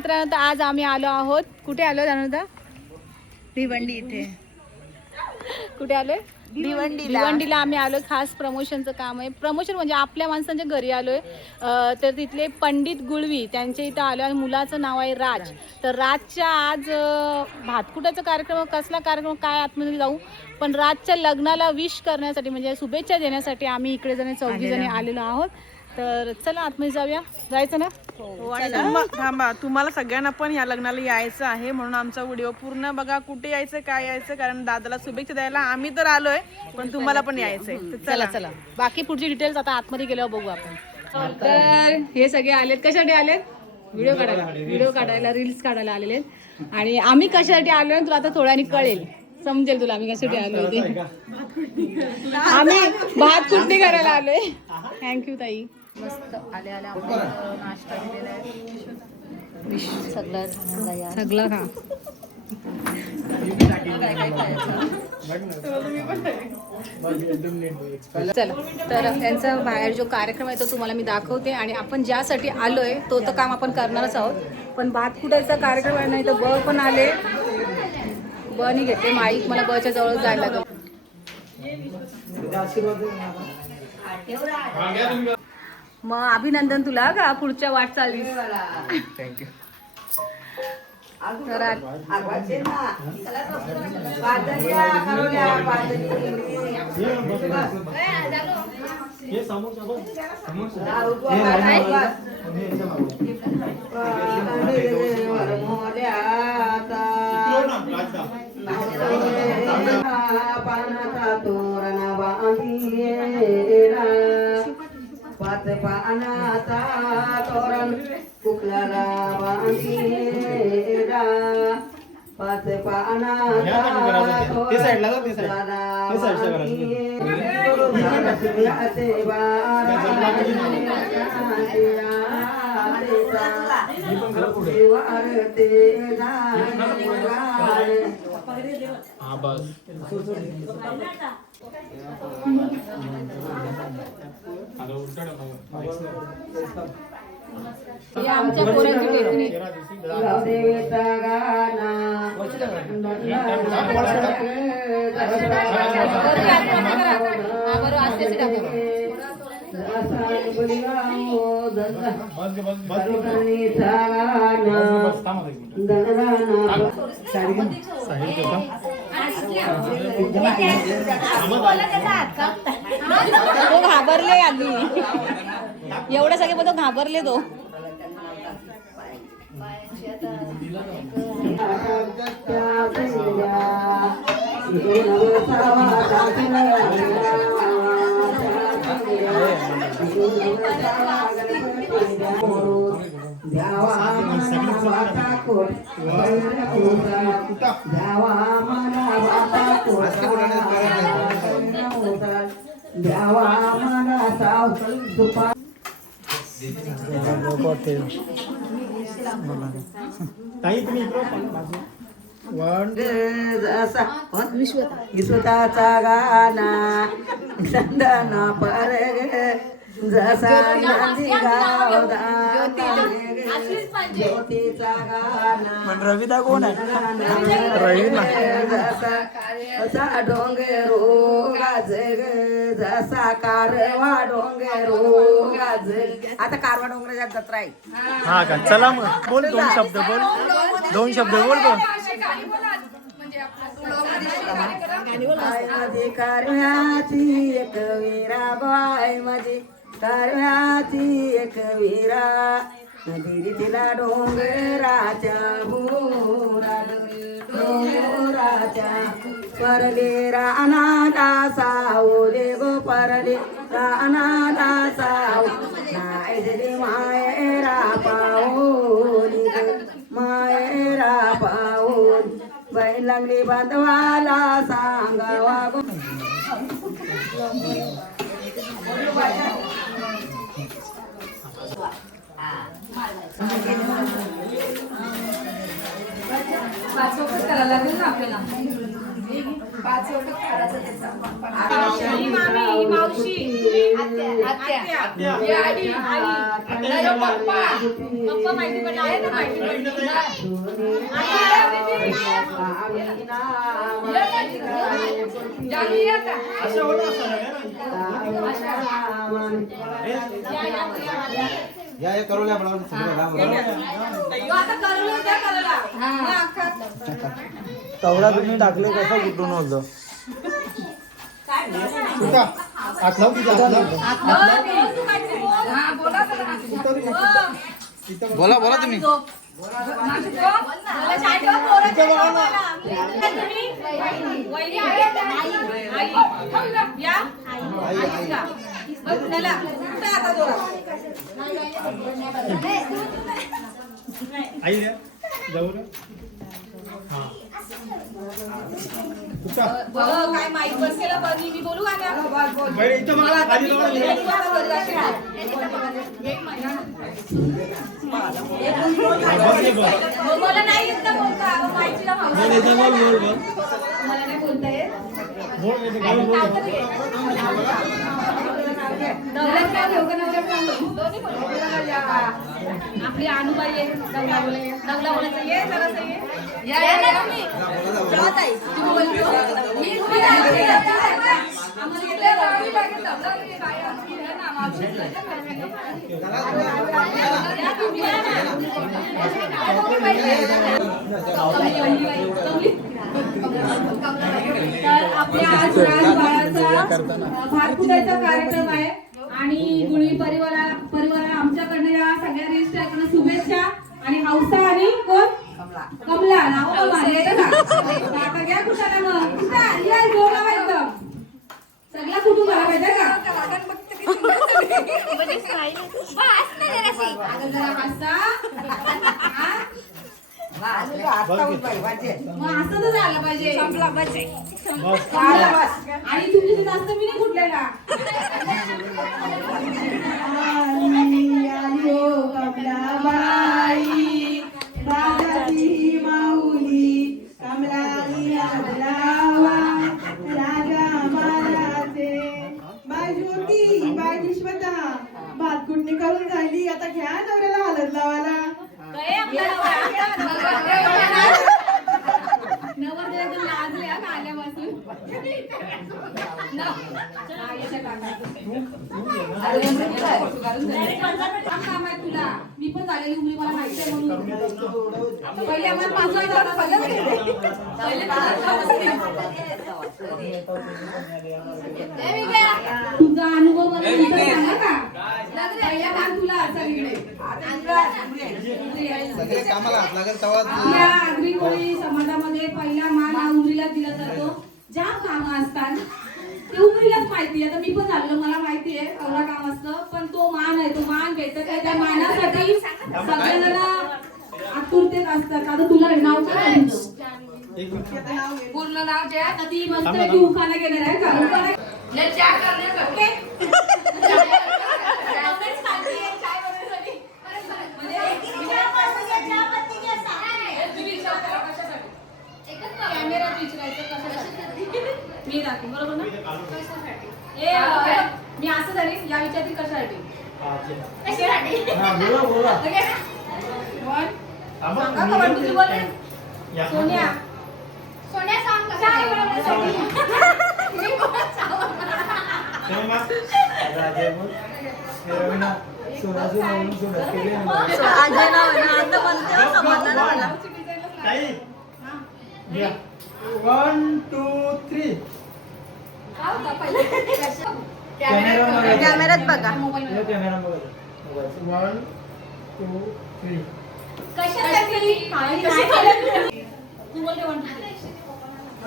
मित्रांनो, आज आम्ही आलो आहोत. कुठे आलो जाणवता? भिवंडी इथे. कुठे आलोय? भिवंडीला आम्ही आलो. खास प्रमोशनचं काम आहे. प्रमोशन म्हणजे आपल्या माणसांच्या घरी आलोय. तर तिथले पंडित गुळवी त्यांच्या इथं आलो आणि मुलाचं नाव आहे राज. तर राजच्या आज भातकुटाचा कार्यक्रम, कसला कार्यक्रम काय आतमध्ये जाऊ, पण राजच्या लग्नाला विश करण्यासाठी म्हणजे शुभेच्छा देण्यासाठी आम्ही इकडे जण 4 जणी आलेलो आहोत. तर चला आतमध्ये जाऊया. जायचं ना? थांबा, तुम्हाला सगळ्यांना पण या लग्नाला यायचं आहे, म्हणून आमचा व्हिडिओ पूर्ण बघा. कुठे यायचं, काय यायचं, कारण दादाला शुभेच्छा द्यायला आम्ही तर आलोय, पण तुम्हाला पण यायचंय. चला चला, बाकी पुढची डिटेल्स आता आतमध्ये गेल्यावर बघू आपण. तर हे सगळे आलेत. कशासाठी आलेत? व्हिडिओ काढायला रील्स काढायला आलेले आहेत. आणि आम्ही कशासाठी आलोय तुला आता थोड्याने कळेल, समजेल तुला आम्ही कशासाठी आलोय ते. आम्ही भात कुटणी करायला आलोय. थँक्यू ताई. मस्त आले आले आपण नाश्ता केलेला आहे. सगळं खा. चला, तर त्यांचा बाहेर जो कार्यक्रम आहे तो तुम्हाला मी दाखवते. आणि आपण ज्यासाठी आलोय तो तर काम आपण करणारच आहोत. पण भात कुटायचा कार्यक्रम आहे नाही तर ब पण आले. बनी घेतले माईक, मला बच्या जवळ जायला लागलं. मग अभिनंदन तुला का पुढच्या वाटचालीस. थँक्यू. पाच पानाचा तोरण कुकलाला बांधिरा, पाच पानाचा तोरण आमच्या पोरांची टेक्निक. देवेचा गाना तो घाबरले आधी, एवढ्या सगळे पण तो घाबरले तो. द्यावा मला साव दुपार विश्वताचा गाना चंदना पर जसा नंदी गावदा ज्योतीचा गाना. रविदा कोण आहे? जसा डोंगरो गाज जसा कारवा डोंगरो गाज. आता कारवा डोंगराच्या जत्रा आहे. हा का? चला मग बोल, 2 शब्द बोल, 2 शब्द बोल ग. माझी कारव्याची एक विरा बाय, माझी कारव्याची एक विरा. नदी तिला डोंगराच्या भोराल डोंगराच्या परले रानाला सावले गो परले रानाला साव. नाही मायरा पाओली मायरा पाओली. बाई लागली बांधवाला सांगावा गो. करायला लागेल ना आपल्याला. 5 मावशी, आत्या, आत्या, आई, पप्पा, पप्पा माहिती पडलं आहे ना माहिती या करूया मला तवडा तुम्ही टाकले कसं कुठून होतं बोला बोला तुम्ही आई जाऊ काय माईक बसलेला बघ मी बोलू का मला नाही येत ना बोलता माईकला मला नाही बोलता येत आपली अनुबाई आहे नवला बोलायचं ये जरासं ये आपल्या आज भात फुटायचा कार्यक्रम आहे आणि गुळी परिवाराला आमच्याकडनं या सगळ्या रिश्त्याकडनं शुभेच्छा आणि हौसा आणि कोण कमला नाव आता घ्या कुशाला मग जोर लावायचं सगळा कुटुंब आला पाहिजे मग असं तर झालं पाहिजे आणि तुमची जास्त मी नाही कुठलेला भात कुटणी करून झाली आता घ्या नवऱ्याला हलत लावायला तुला मी पण झालेली उमरी मला माहिती आहे म्हणून पहिले आम्हाला तुझा अनुभव मला सांगा का पहिल्या बार तुला आपल्या आगरी कोळी समाजामध्ये पहिला मान हा उमरीला दिला जातो ज्या काम असतात ते उमरीलाच माहिती आहे. आता मी पण झालेलं मला माहिती आहे एवढा काम असतं पण तो मान आहे तो मान भेटत काय त्या मानासाठी सगळ्यांना आतुरतेत असतात. आता तुला नाव काय पूर्ण नाव जे आहे ती मस्त उखाणा घेणार आहे का कॅमेरात विचारायचं मी दाखव बरोबर ना मी असं झाली या विचारतील कशासाठी सोनिया कॅमेऱ्यात बघा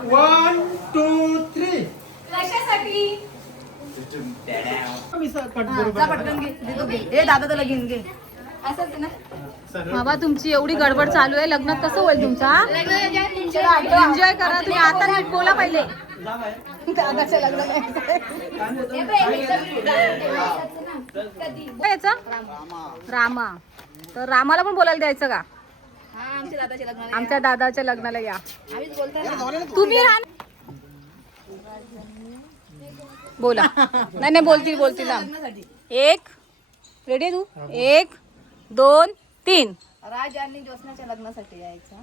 1 2 3 कशासाठी दादा घेऊन घे असंच ना बाबा तुमची एवढी गडबड चालू आहे लग्नात कसं होईल तुमचा एन्जॉय करा तुम्ही आता नीट बोला पहिले दादाच्या याचा रामा तर रामाला पण बोलायला द्यायचं का आमच्या दादाच्या लग्नाला या तुम्ही बोला नाही बोलतील एक रेडी तू 1 2 3 राज आणि ज्योत्स्नाच्या लग्नासाठी यायचं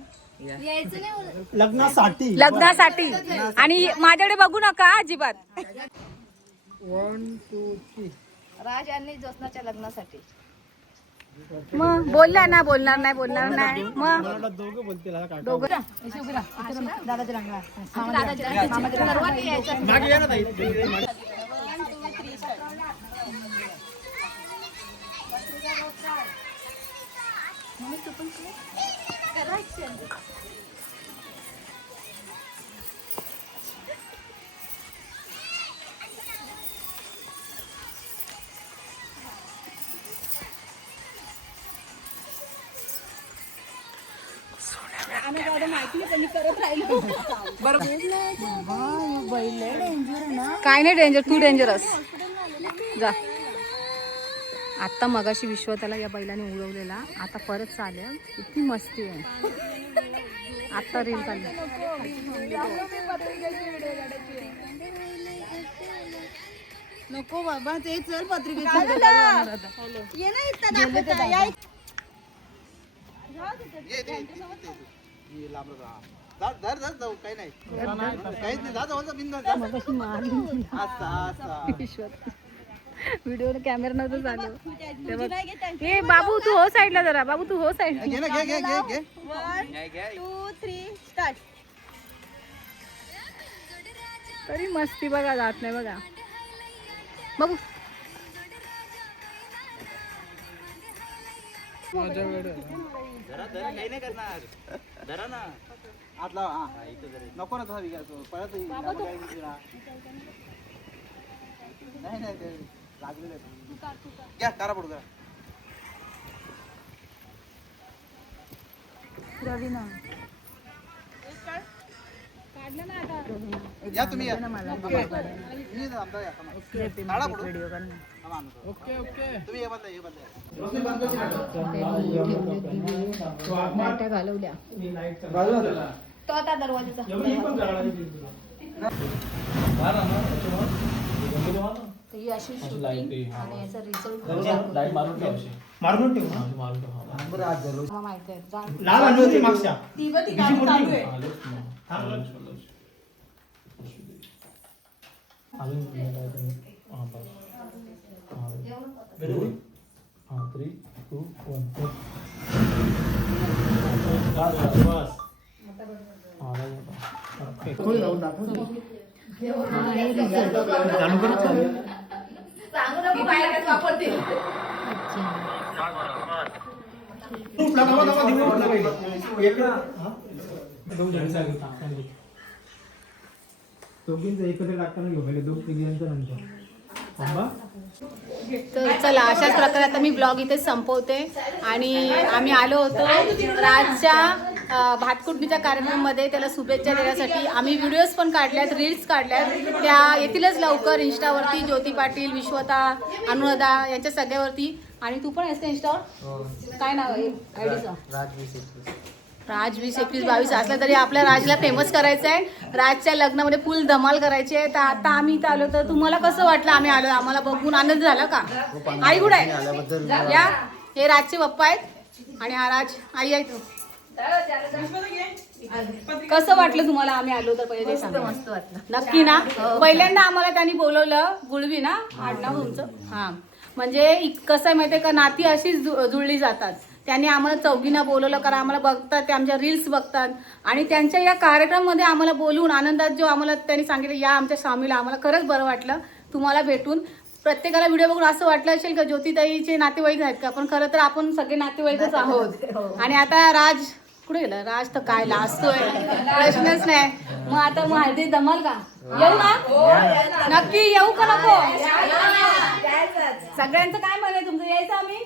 लग्नासाठी लग्नासाठी. आणि माझ्याकडे बघू नका अजिबात. 1 2 3 राज आणि ज्योत्स्नाच्या लग्नासाठी. मग बोलला ना, बोलणार नाही मग दोघं बोलतील हा काका. दोघं सर्वांनी यायचं. मागे या ना ताई. काय नाही डेंजर, तू डेंजरस जा. आता मगाशी विश्व त्याला या बैलाने उडवलेला, आता परत चालेल. किती मस्ती आहे. आता रील चालली. नको बाबा ते चल पत्रिकेची व्हिडिओ कॅमेरा नव्हतं चालू. हे बाबू तू हो साईडला जरा, बाबू तू हो साईड. 1 2 3 स्टार्ट. तरी मस्ती बघा जात नाही बघा बाबू. नको ना तुझा विकास परत नाही लागलेलं घ्या तारा पडू जरा. या तुम्ही या. ओके ओके तुम्ही हे बदला घालवल्या तो आता दरवाजाचा. ही अशी शूटिंग आणि याचा रिझल्ट मारून ठेव. माहिती आहे. लाल आणली होती मागच्या. दोघींचं एकत्र टाकताना घेऊ पहिले 2-3 नंतर. तर चला, अशाच प्रकारे आता मी ब्लॉग इथे संपवते. आणि आम्ही आलो होतो राजच्या भातकुटणीच्या कार्यक्रमामध्ये त्याला शुभेच्छा देण्यासाठी. आम्ही व्हिडिओज पण काढल्यात, रील्स काढल्यात, त्या येतीलच लवकर इंस्टावरती. ज्योती पाटील, विश्वता, अनुराधा यांच्या सगळ्यावरती. आणि तू पण असते इंस्टावर, काय नाव आहे आयडीचं? राज 20-21-22 असला तरी आपल्या राजला फेमस करायचं आहे. राजच्या लग्नामध्ये फुल धमाल करायची आहे. तर आता आम्ही इथं आलो, तर तुम्हाला कसं वाटलं आम्ही आलो? आम्हाला बघून आनंद झाला का? आई कुठे आहे? या, हे राजचे पप्पा आहेत आणि हा राज आई आहे. तो कसं वाटलं तुम्हाला आम्ही आलो? तर पहिले ते सांगा. मस्त वाटलं. नक्की ना? पहिल्यांदा आम्हाला त्यांनी बोलवलं, गुळवी ना आडनाव तुमचं? हां, म्हणजे कसं आहे माहिती आहे का, नाती अशीच जुळली जातात. त्यांनी आम्हाला चौघींना बोलवलं, कारण आम्हाला बघतात, ते आमच्या रील्स बघतात. आणि त्यांच्या या कार्यक्रमामध्ये आम्हाला बोलवून आनंदात जो आम्हाला त्यांनी सांगितलं या आमच्या स्वामीला, आम्हाला खरंच बरं वाटलं तुम्हाला भेटून. प्रत्येकाला व्हिडिओ बघून असं वाटलं असेल का ज्योतिताईचे नातेवाईक आहेत का? पण खरं तर आपण सगळे नातेवाईकच आहोत. आणि आता राज कुठे गेला? राज तर काय लाजतोय, प्रश्नच नाही. मग आता मग हळदी जमाल का? येऊ ना? नक्की येऊ का नको? सगळ्यांचं काय म्हणणं आहे तुमचं? यायचं आम्ही?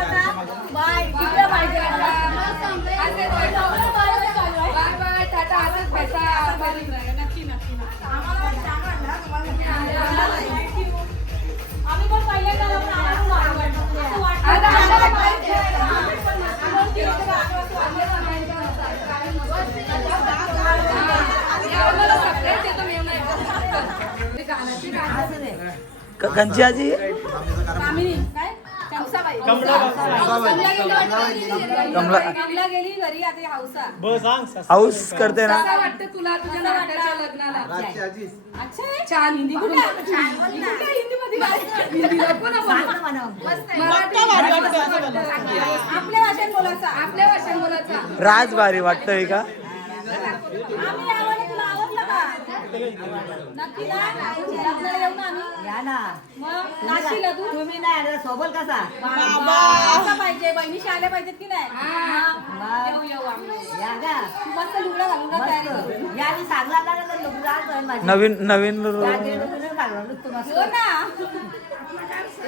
बाय तिकडे पाहिजे बाय बाय टाटा असंच भेटा नक्की नक्की आम्ही पण पहिल्यांदा कंची आजी कमला गेली घरी आता हौसा बस हाऊस करते ना. कसं वाटतं तुला तुझ्या नात्याच्या लग्नाला अच्छा आहे? छान हिंदी कुठे हिंदीमध्ये हिंदी नको ना म्हणू. आपल्या भाषेत बोलायचा आपल्या भाषेत बोलायचा. राज भारी वाटतोय का? आम्ही आवडलं तुला आवडलं का नक्की ना लग्नाला येऊ ना आम्ही या ना मग नाशिकला तू तुम्ही नाही सोबत कसा असं पाहिजे बहिणीशी आल्या पाहिजेत की नाही येऊ येऊ आम्ही या का मस्त लुगडं घालून ना तयारी करू. या मी सांगला ना तर लुगडा माझी नवीन नवीन हो ना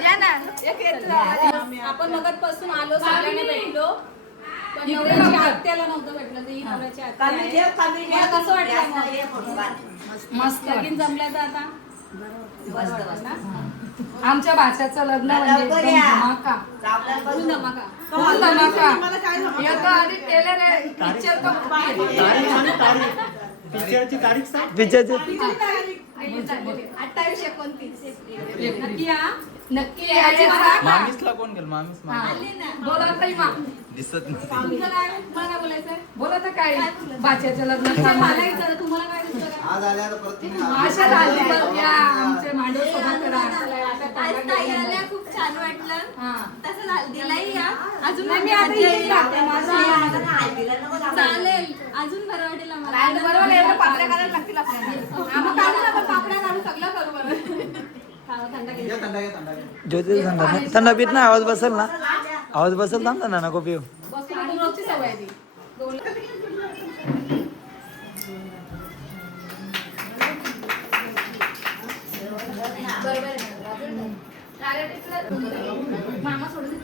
या ना एक येत आपण मगत पासून आलो सगळ्यांनी भेटलो पण नवऱ्याची आत्याला नव्हतं भेटलं तर ही नवऱ्याची आत्या आहे. मला कसं वाटलं मस्त लगीन जमल्याचं आता आमच्या भाषाचं लग्न म्हणजे एकदम धमाका फुल धमाका फुल धमाका येतो आधी टेलर आहे पिक्चर पिक्चरची तारीख सांग. पिक्चरची 28-29 नक्की या नक्की यायची बघा. मामीसला कोण गेल मामीस बोला ताई मा दिसत नाही. तुमचं काय मला काय बोलायचंय बोला तर काय भाच्याचं लग्न मला विचारा तुम्हाला काय विचारा आज आल्या तर परत तुम्ही आशा झाली बरं या आमचे मांडव सभा करा खूप छान वाटलं हा तसं झालं दिलाही या अजून नाही, मी आता येईल राहते माझं चालेल अजून बरं वाटेल आम्हाला बरोबर आहे एवढं पापड्या काढायला लागतील आपल्याला आम्ही काढू ना आपण पापड्या काढू सगळं करू बरं घ्या थंडा घ्या थंडा घ्या. ज्योती थंडा थंडा पित नाही. आवाज बसेल ना आवाज बसेल थांब ना नको पिऊ. बसून तू रोजची सवय आहे ती मामा सोडून